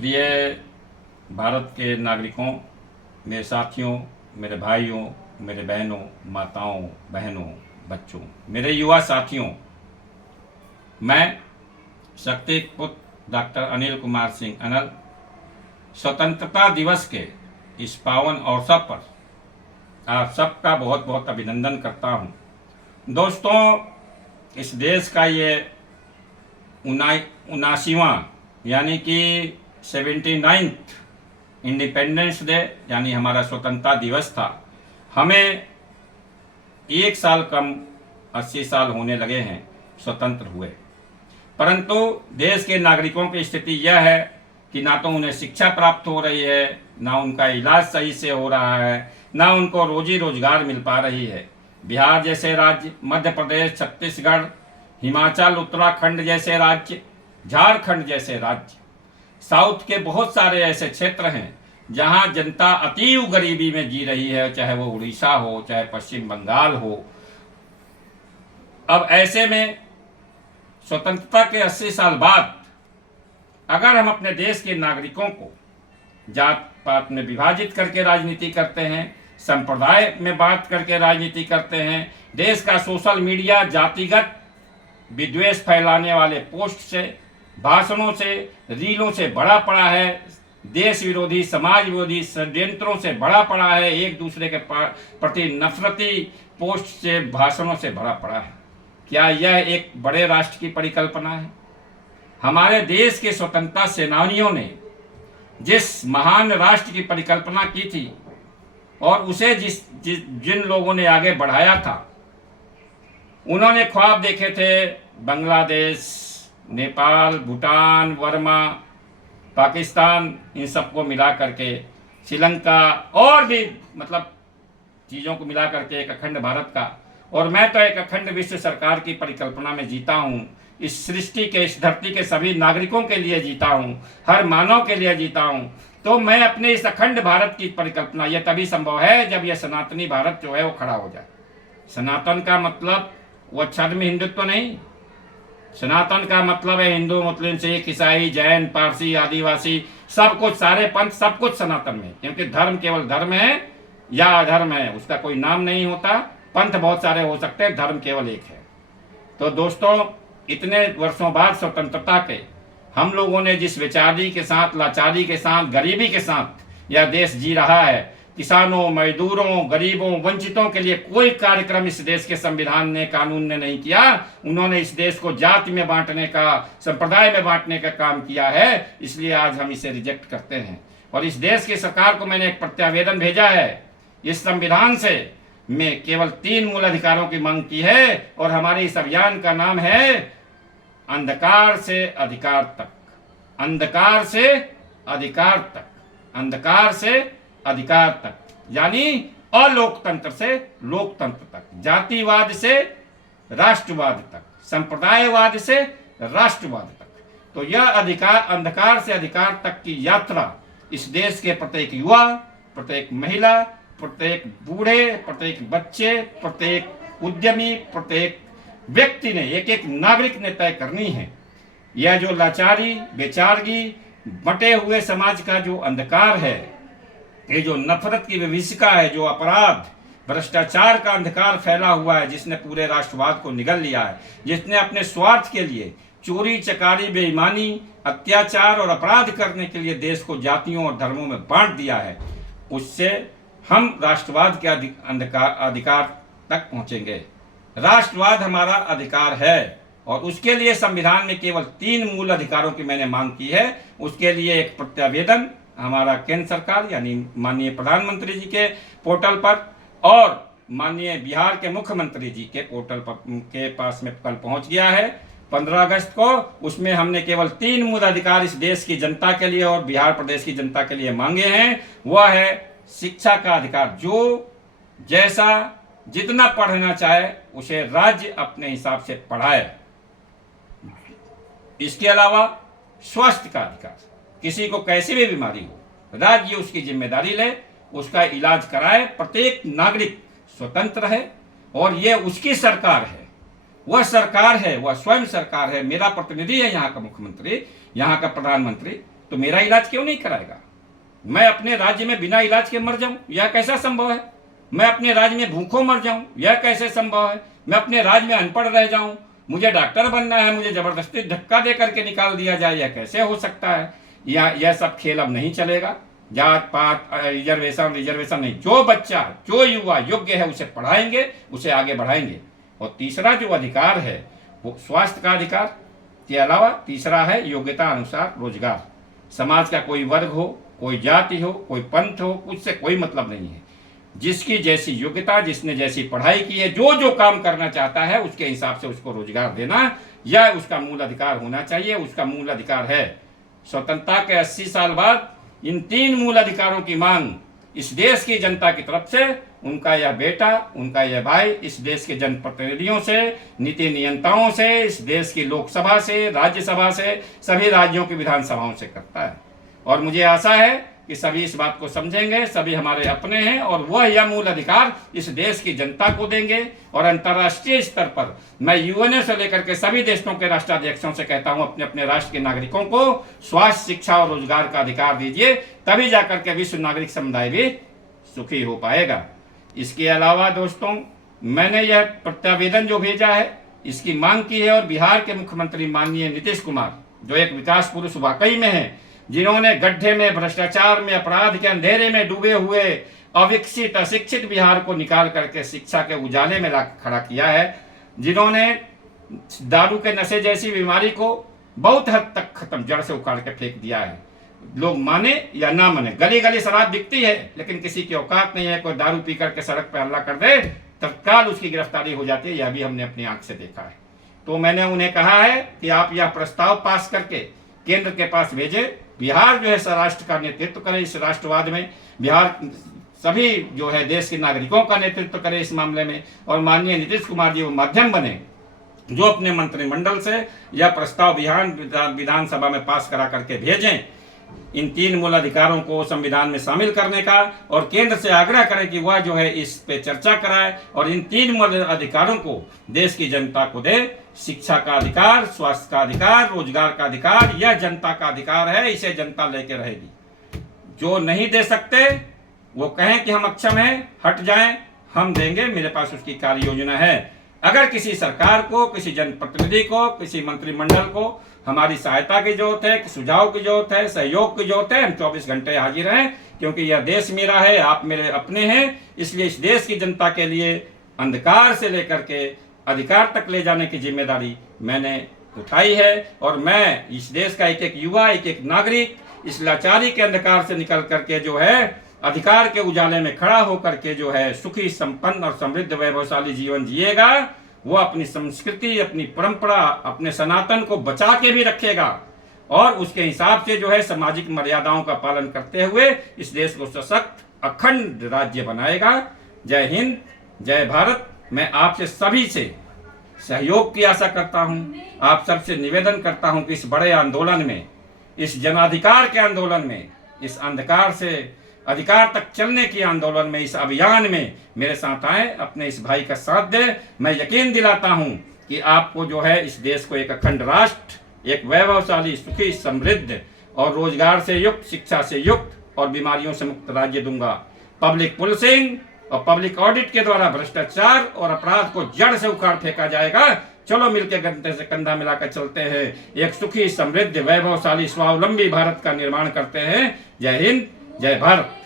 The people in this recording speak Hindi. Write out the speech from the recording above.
प्रिय भारत के नागरिकों, मेरे साथियों, मेरे भाइयों, मेरे बहनों, माताओं, बहनों, बच्चों, मेरे युवा साथियों, मैं शक्ति पुत्र डॉक्टर अनिल कुमार सिंह अनल स्वतंत्रता दिवस के इस पावन अवसर पर आप सबका बहुत बहुत अभिनंदन करता हूं। दोस्तों, इस देश का ये 79वां यानी कि 79th इंडिपेंडेंस डे यानी हमारा स्वतंत्रता दिवस था। हमें एक साल कम 80 साल होने लगे हैं स्वतंत्र हुए, परंतु देश के नागरिकों की स्थिति यह है कि ना तो उन्हें शिक्षा प्राप्त हो रही है, ना उनका इलाज सही से हो रहा है, ना उनको रोजी रोजगार मिल पा रही है। बिहार जैसे राज्य, मध्य प्रदेश, छत्तीसगढ़, हिमाचल, उत्तराखंड जैसे राज्य, झारखंड जैसे राज्य, साउथ के बहुत सारे ऐसे क्षेत्र हैं जहां जनता अतीव गरीबी में जी रही है, चाहे वो उड़ीसा हो, चाहे पश्चिम बंगाल हो। अब ऐसे में स्वतंत्रता के 80 साल बाद अगर हम अपने देश के नागरिकों को जात पात में विभाजित करके राजनीति करते हैं, संप्रदाय में बात करके राजनीति करते हैं, देश का सोशल मीडिया जातिगत विद्वेष फैलाने वाले पोस्ट से, भाषणों से, रीलों से भरा पड़ा है, देश विरोधी, समाज विरोधी षड्यंत्रों से भरा पड़ा है, एक दूसरे के प्रति नफरती पोस्ट से, भाषणों से भरा पड़ा है। क्या यह एक बड़े राष्ट्र की परिकल्पना है? हमारे देश के स्वतंत्रता सेनानियों ने जिस महान राष्ट्र की परिकल्पना की थी और उसे जिन लोगों ने आगे बढ़ाया था, उन्होंने ख्वाब देखे थे बांग्लादेश, नेपाल, भूटान, वर्मा, पाकिस्तान, इन सबको मिला करके, श्रीलंका और भी मतलब चीज़ों को मिला करके एक अखंड भारत का। और मैं तो एक अखंड विश्व सरकार की परिकल्पना में जीता हूँ। इस सृष्टि के, इस धरती के सभी नागरिकों के लिए जीता हूँ, हर मानव के लिए जीता हूँ। तो मैं अपने इस अखंड भारत की परिकल्पना, यह तभी संभव है जब यह सनातनी भारत जो है वो खड़ा हो जाए। सनातन का मतलब वो छद्म हिंदुत्व नहीं। सनातन का मतलब है हिंदू, मुस्लिम, सिख, ईसाई, जैन, पारसी, आदिवासी, सब कुछ, सारे पंथ, सब कुछ सनातन में। क्योंकि धर्म केवल धर्म है या अधर्म है, उसका कोई नाम नहीं होता। पंथ बहुत सारे हो सकते हैं, धर्म केवल एक है। तो दोस्तों, इतने वर्षों बाद स्वतंत्रता के हम लोगों ने जिस बेचारी के साथ, लाचारी के साथ, गरीबी के साथ यह देश जी रहा है, किसानों, मजदूरों, गरीबों, वंचितों के लिए कोई कार्यक्रम इस देश के संविधान ने, कानून ने नहीं किया। उन्होंने इस देश को जाति में बांटने का, संप्रदाय में बांटने का काम किया है। इसलिए आज हम इसे रिजेक्ट करते हैं। और इस देश की सरकार को मैंने एक प्रत्यावेदन भेजा है। इस संविधान से में केवल 3 मूल अधिकारों की मांग की है और हमारे इस अभियान का नाम है अंधकार से अधिकार तक। अंधकार से अधिकार तक, अंधकार से अधिकार तक, यानी अलोकतंत्र से लोकतंत्र तक, जातिवाद से राष्ट्रवाद तक, संप्रदायवाद से राष्ट्रवाद तक। तो यह अधिकार, अंधकार से अधिकार तक की यात्रा इस देश के प्रत्येक युवा, प्रत्येक महिला, प्रत्येक बूढ़े, प्रत्येक बच्चे, प्रत्येक उद्यमी, प्रत्येक व्यक्ति ने, एक एक नागरिक ने तय करनी है। यह जो लाचारी, बेचारगी, बटे हुए समाज का जो अंधकार है, ये जो नफरत की विभीषिका है, जो अपराध, भ्रष्टाचार का अंधकार फैला हुआ है, जिसने पूरे राष्ट्रवाद को निगल लिया है, जिसने अपने स्वार्थ के लिए चोरी, चकारी, बेईमानी, अत्याचार और अपराध करने के लिए देश को जातियों और धर्मों में बांट दिया है, उससे हम राष्ट्रवाद के अधिकार तक पहुंचेंगे। राष्ट्रवाद हमारा अधिकार है और उसके लिए संविधान में केवल 3 मूल अधिकारों की मैंने मांग की है। उसके लिए एक प्रत्यावेदन हमारा केंद्र सरकार यानी माननीय प्रधानमंत्री जी के पोर्टल पर और माननीय बिहार के मुख्यमंत्री जी के पोर्टल पर के पास में कल पहुंच गया है 15 अगस्त को। उसमें हमने केवल 3 मूल अधिकार इस देश की जनता के लिए और बिहार प्रदेश की जनता के लिए मांगे हैं। वह है शिक्षा का अधिकार, जो जैसा जितना पढ़ना चाहे उसे राज्य अपने हिसाब से पढ़ाए। इसके अलावा स्वास्थ्य का अधिकार, किसी को कैसी भी बीमारी हो, राज्य उसकी जिम्मेदारी ले, उसका इलाज कराए। प्रत्येक नागरिक स्वतंत्र है और यह उसकी सरकार है, वह सरकार है, वह स्वयं सरकार है। मेरा प्रतिनिधि है यहाँ का मुख्यमंत्री, यहाँ का प्रधानमंत्री, तो मेरा इलाज क्यों नहीं कराएगा? मैं अपने राज्य में बिना इलाज के मर जाऊं, यह कैसा संभव है? मैं अपने राज्य में भूखों मर जाऊं, यह कैसे संभव है? मैं अपने राज्य में अनपढ़ रह जाऊं, मुझे डॉक्टर बनना है, मुझे जबरदस्ती धक्का दे करके निकाल दिया जाए, यह कैसे हो सकता है? यह सब खेल अब नहीं चलेगा। जात पात रिजर्वेशन नहीं, जो बच्चा जो युवा योग्य है उसे पढ़ाएंगे, उसे आगे बढ़ाएंगे। और तीसरा जो अधिकार है वो स्वास्थ्य का अधिकार के अलावा तीसरा है योग्यता अनुसार रोजगार। समाज का कोई वर्ग हो, कोई जाति हो, कोई पंथ हो, उससे कोई मतलब नहीं है। जिसकी जैसी योग्यता, जिसने जैसी पढ़ाई की है, जो जो काम करना चाहता है उसके हिसाब से उसको रोजगार देना, यह उसका मूल अधिकार होना चाहिए। उसका मूल अधिकार है। स्वतंत्रता के 80 साल बाद इन 3 मूल अधिकारों की मांग इस देश की जनता की तरफ से, उनका यह बेटा, उनका यह भाई, इस देश के जनप्रतिनिधियों से, नीति नियंताओं से, इस देश की लोकसभा से, राज्यसभा से, सभी राज्यों की विधानसभाओं से करता है। और मुझे आशा है कि सभी इस बात को समझेंगे, सभी हमारे अपने हैं और वह यह मूल अधिकार इस देश की जनता को देंगे। और अंतर्राष्ट्रीय स्तर पर मैं यूएनओ से लेकर के सभी देशों के राष्ट्राध्यक्षों से कहता हूं, अपने अपने राष्ट्र के नागरिकों को स्वास्थ्य, शिक्षा और रोजगार का अधिकार दीजिए, तभी जाकर के विश्व नागरिक समुदाय भी सुखी हो पाएगा। इसके अलावा दोस्तों, मैंने यह प्रत्यावेदन जो भेजा है, इसकी मांग की है और बिहार के मुख्यमंत्री माननीय नीतीश कुमार, जो एक विकास पुरुष वाकई में है, जिन्होंने गड्ढे में, भ्रष्टाचार में, अपराध के अंधेरे में डूबे हुए अविकसित, अशिक्षित बिहार को निकाल करके शिक्षा के उजाले में ला खड़ा किया है, जिन्होंने दारू के नशे जैसी बीमारी को बहुत हद तक खत्म, जड़ से उखाड़ के फेंक दिया है। लोग माने या ना माने, गली गली शराब बिकती है, लेकिन किसी की औकात नहीं है कोई दारू पी करके सड़क पर हल्ला कर दे, तत्काल उसकी गिरफ्तारी हो जाती है। यह भी हमने अपनी आंख से देखा है। तो मैंने उन्हें कहा है कि आप यह प्रस्ताव पास करके केंद्र के पास भेजें। बिहार जो है राष्ट्र का नेतृत्व करे इस राष्ट्रवाद में, बिहार सभी जो है देश के नागरिकों का नेतृत्व करे इस मामले में, और माननीय नीतीश कुमार जी वो माध्यम बने जो अपने मंत्रिमंडल से यह प्रस्ताव विधानसभा में पास करा करके भेजें, इन 3 मूल अधिकारों को संविधान में शामिल करने का, और केंद्र से आग्रह करें कि वह जो है इस पे चर्चा कराए और इन 3 मूल अधिकारों को देश की जनता को दे। शिक्षा का अधिकार, स्वास्थ्य का अधिकार, रोजगार का अधिकार, यह जनता का अधिकार है, इसे जनता लेके रहेगी। जो नहीं दे सकते वो कहें कि हम अक्षम हैं, हट जाएं, हम देंगे, मेरे पास उसकी कार्य योजना है। अगर किसी सरकार को, किसी जनप्रतिनिधि को, किसी मंत्रिमंडल को हमारी सहायता की जरूरत है, सुझाव की जरूरत है, सहयोग की जरूरत है, हम 24 घंटे हाजिर हैं, क्योंकि यह देश मेरा है, आप मेरे अपने हैं। इसलिए इस देश की जनता के लिए अंधकार से लेकर के अधिकार तक ले जाने की जिम्मेदारी मैंने उठाई है। और मैं इस देश का एक एक युवा, एक एक नागरिक इस लाचारी के अंधकार से निकल करके जो है अधिकार के उजाले में खड़ा होकर के जो है सुखी, संपन्न और समृद्ध, वैभवशाली जीवन जिएगा। वो अपनी संस्कृति, अपनी परंपरा, अपने सनातन को बचा के भी रखेगा और उसके हिसाब से जो है सामाजिक मर्यादाओं का पालन करते हुए इस देश को सशक्त, अखंड राज्य बनाएगा। जय हिंद, जय भारत। मैं आपसे सभी से सहयोग की आशा करता हूं, आप सबसे निवेदन करता हूं कि इस बड़े आंदोलन में, इस जनाधिकार के आंदोलन में, इस अंधकार से अधिकार तक चलने की आंदोलन में, इस अभियान में मेरे साथ आए, अपने इस भाई का साथ दे। मैं यकीन दिलाता हूं कि आपको जो है इस देश को एक अखंड राष्ट्र, एक वैभवशाली, सुखी, समृद्ध और रोजगार से युक्त, शिक्षा से युक्त और बीमारियों से मुक्त राज्य दूंगा। पब्लिक पुलिसिंग और पब्लिक ऑडिट के द्वारा भ्रष्टाचार और अपराध को जड़ से उखाड़ फेंका जाएगा। चलो मिलकर कंधे से कंधा मिलाकर चलते हैं, एक सुखी, समृद्ध, वैभवशाली, स्वावलंबी भारत का निर्माण करते हैं। जय हिंद, जय भारत।